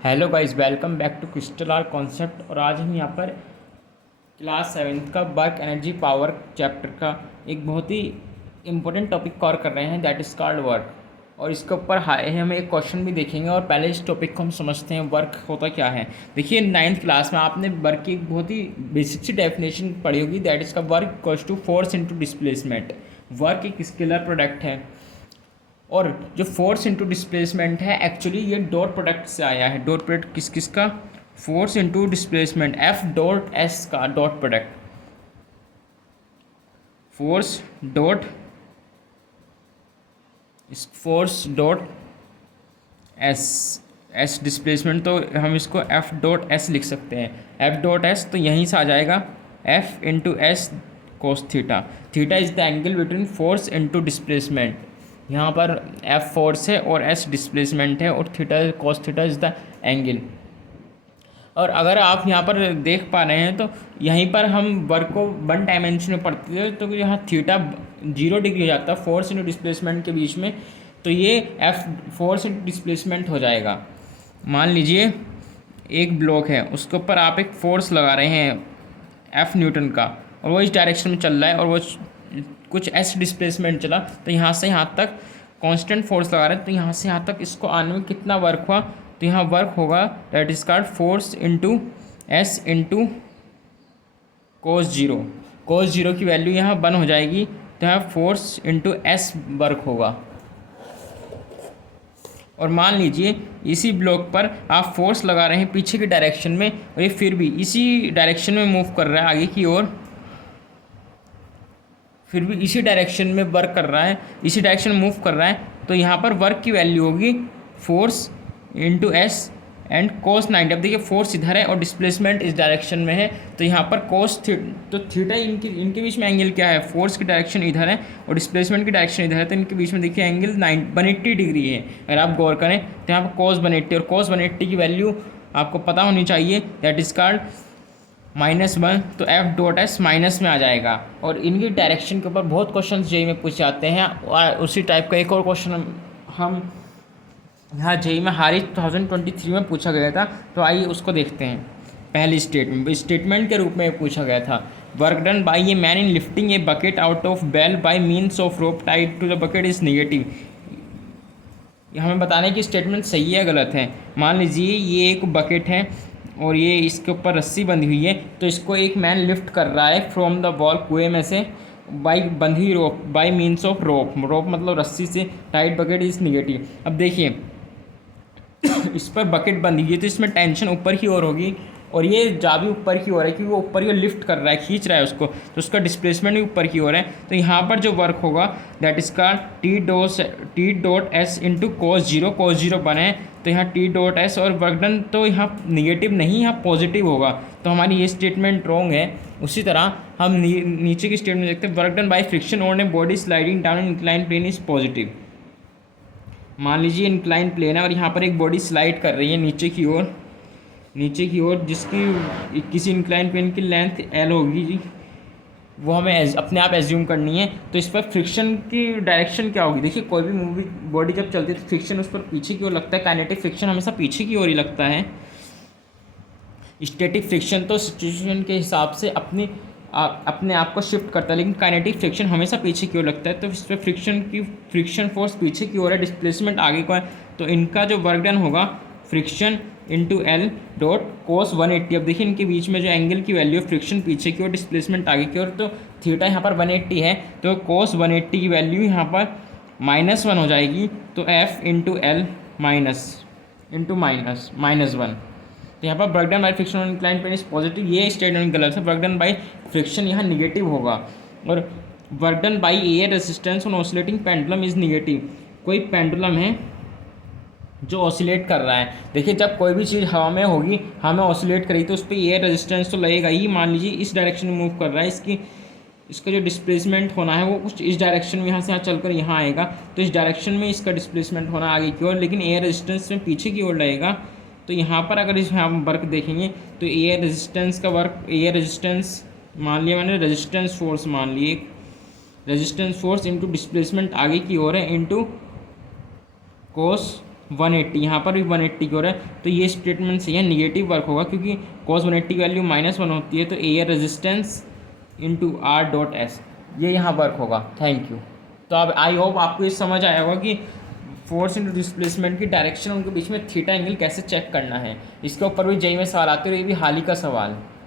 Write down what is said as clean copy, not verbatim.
Hello guys, welcome back to crystal our concept. और आज हम यहाँ पर क्लास 7th का वर्क एनर्जी पावर चैप्टर का एक बहुत ही इम्पोर्टेंट टॉपिक कवर कर रहे हैं, दैट इज़ कॉल्ड वर्क। और इसके ऊपर हम एक क्वेश्चन भी देखेंगे। और पहले इस टॉपिक को हम समझते हैं, वर्क होता क्या है। देखिए, 9th क्लास में आपने वर्क की एक बहुत ही बेसिक सी डेफिनेशन पढ़ी होगी, दैट इज़ का work equals to force into displacement. Work एक स्केलर प्रोडक्ट है और जो फोर्स इंटू डिस्प्लेसमेंट है, एक्चुअली ये डॉट प्रोडक्ट से आया है। डॉट प्रोडक्ट किस किस का? Force into displacement, F dot S का dot product. Force dot force dot S, S displacement, तो हम इसको एफ डॉट एस लिख सकते हैं। एफ डॉट एस तो यहीं से आ जाएगा, F into S cos theta. Theta is the angle between force into displacement. यहाँ पर एफ फोर्स है और एस डिस्प्लेसमेंट है, और theta cos theta is the angle. और अगर आप यहाँ पर देख पा रहे हैं तो यहीं पर हम वर्क को वन डायमेंशन में पढ़ते थे, तो यहाँ थीटा 0 डिग्री हो जाता है फोर्स इंटू डिस्प्लेसमेंट के बीच में। तो ये एफ फोर्स इंटू डिस्प्लेसमेंट हो जाएगा। मान लीजिए एक ब्लॉक है, उसके ऊपर आप एक फोर्स लगा रहे हैं एफ न्यूटन का, और वो इस डायरेक्शन में चल रहा है, और वो कुछ एस डिस्प्लेसमेंट चला, तो यहाँ से यहाँ तक कांस्टेंट फोर्स लगा रहे हैं। तो यहाँ से यहाँ तक इसको आने में कितना वर्क हुआ? तो यहाँ वर्क होगा that is called force into S into cos zero. Cos zero की वैल्यू यहाँ 1 हो जाएगी, तो यहाँ फोर्स इंटू एस वर्क होगा। और मान लीजिए इसी ब्लॉक पर आप फोर्स लगा रहे हैं पीछे की डायरेक्शन में, और ये फिर भी इसी डायरेक्शन में मूव कर रहा है आगे की ओर, फिर भी इसी डायरेक्शन में वर्क कर रहा है, इसी डायरेक्शन में मूव कर रहा है। तो यहाँ पर वर्क की वैल्यू होगी force into S and cos 90। अब देखिए, फोर्स इधर है और डिस्प्लेसमेंट इस डायरेक्शन में है, तो यहाँ पर कोस तो थीटा इनके बीच में एंगल क्या है? फोर्स की डायरेक्शन इधर है और डिस्प्लेसमेंट की डायरेक्शन इधर है, तो इनके बीच में देखिए एंगल 180 डिग्री है। अगर आप गौर करें तो यहाँ पर कोस 180, और कोस 180 की वैल्यू आपको पता होनी चाहिए, दैट इज कॉल्ड -1। तो एफ डॉट एस माइनस में आ जाएगा। और इनकी डायरेक्शन के ऊपर बहुत क्वेश्चन जेई में पूछे जाते हैं, और उसी टाइप का एक और क्वेश्चन हम यहाँ जेई में हारिस 2023 में पूछा गया था। तो आइए उसको देखते हैं। पहली स्टेटमेंट के रूप में पूछा गया था, work done by a man in lifting a bucket out of well by means of rope tied to the bucket is negative. हमें बताने की स्टेटमेंट सही है गलत है। मान लीजिए ये एक बकेट है और ये इसके ऊपर रस्सी बंधी हुई है, तो इसको एक मैन लिफ्ट कर रहा है फ्रॉम द वॉल, कुएं में से, बाई बंधी हुई रोप, बाई मीन्स ऑफ रोप। रोप मतलब रस्सी से। Tight bucket is negative. अब देखिए इस पर बकेट बंधी हुई है, तो इसमें टेंशन ऊपर की ओर होगी, और ये जा भी ऊपर की ओर है क्योंकि वो ऊपर की ओर लिफ्ट कर रहा है, खींच रहा है उसको, तो उसका डिस्प्लेसमेंट भी ऊपर की ओर है। तो यहाँ पर जो वर्क होगा दैट इज का T dot S into cos zero. Cos zero बने, तो यहाँ टी डॉट एस, और वर्क डन तो यहाँ निगेटिव नहीं, यहाँ पॉजिटिव होगा, तो हमारी ये स्टेटमेंट रॉन्ग है। उसी तरह हम नीचे की स्टेटमेंट देखते हैं, work done by friction on a body sliding down incline plane is positive. मान लीजिए इंक्लाइन प्लेन है और यहाँ पर एक बॉडी स्लाइड कर रही है नीचे की ओर, जिसकी किसी इंक्लाइन प्लेन की लेंथ एल होगी जी, वो हमें अपने आप एज्यूम करनी है। तो इस पर फ्रिक्शन की डायरेक्शन क्या होगी? देखिए, कोई भी मूवी बॉडी जब चलती है तो फ्रिक्शन उस पर पीछे की ओर लगता है, काइनेटिक फ्रिक्शन हमेशा पीछे की ओर ही लगता है। स्टैटिक फ्रिक्शन तो सिचुएशन के हिसाब से अपने आप को शिफ्ट करता है, लेकिन काइनेटिक फ्रिक्शन हमेशा पीछे की ओर लगता है। तो इस पर फ्रिक्शन फोर्स पीछे की ओर है, डिस्प्लेसमेंट आगे को है, तो इनका जो वर्क डन होगा फ्रिक्शन इंटू एल डॉट कोस 180। अब देखिए इनके बीच में जो एंगल की वैल्यू है, फ्रिक्शन पीछे की ओर, डिस्प्लेसमेंट आगे की ओर, तो थीटा यहाँ पर 180 है, तो कोस 180 की वैल्यू यहाँ पर -1 हो जाएगी। तो एफ इंटू एल -1। तो यहाँ पर work done by friction on incline plane is positive, ये स्टेटमेंट गलत है। वर्क डन बाई फ्रिक्शन यहाँ निगेटिव होगा, और work done by air resistance on oscillating pendulum is negative. कोई पेंडुलम है जो ऑसिलेट कर रहा है। देखिए, जब कोई भी चीज़ हवा में होगी, हवा में ऑसिलेट करेगी, तो उस पर एयर रेजिस्टेंस तो लगेगा ही। मान लीजिए इस डायरेक्शन में मूव कर रहा है, इसका जो डिस्प्लेसमेंट होना है वो कुछ इस डायरेक्शन में, यहाँ से यहाँ चलकर यहाँ आएगा, तो इस डायरेक्शन में इसका डिस्प्लेसमेंट होना आगे की ओर, लेकिन एयर रेजिस्टेंस में पीछे की ओर लगेगा। तो यहाँ पर अगर इस हम वर्क देखेंगे तो एयर रेजिस्टेंस का वर्क, एयर रेजिस्टेंस मान लिया मैंने, रेजिस्टेंस फोर्स मान लिए, रेजिस्टेंस फोर्स इंटू डिस्प्लेसमेंट आगे की ओर है, इंटू कोस 180, यहाँ पर भी 180 की हो रहा है, तो ये स्टेटमेंट सही है, निगेटिव वर्क होगा क्योंकि cos 180 की वैल्यू -1 होती है, तो air resistance into R dot S, ये यहाँ वर्क होगा। Thank you. तो अब आई होप आपको ये समझ आया होगा कि फोर्स इंटू डिस्प्लेसमेंट की डायरेक्शन, उनके बीच में थीटा एंगल कैसे चेक करना है। इसके ऊपर भी जेईई में सवाल आते हैं और ये भी हाल ही का सवाल है।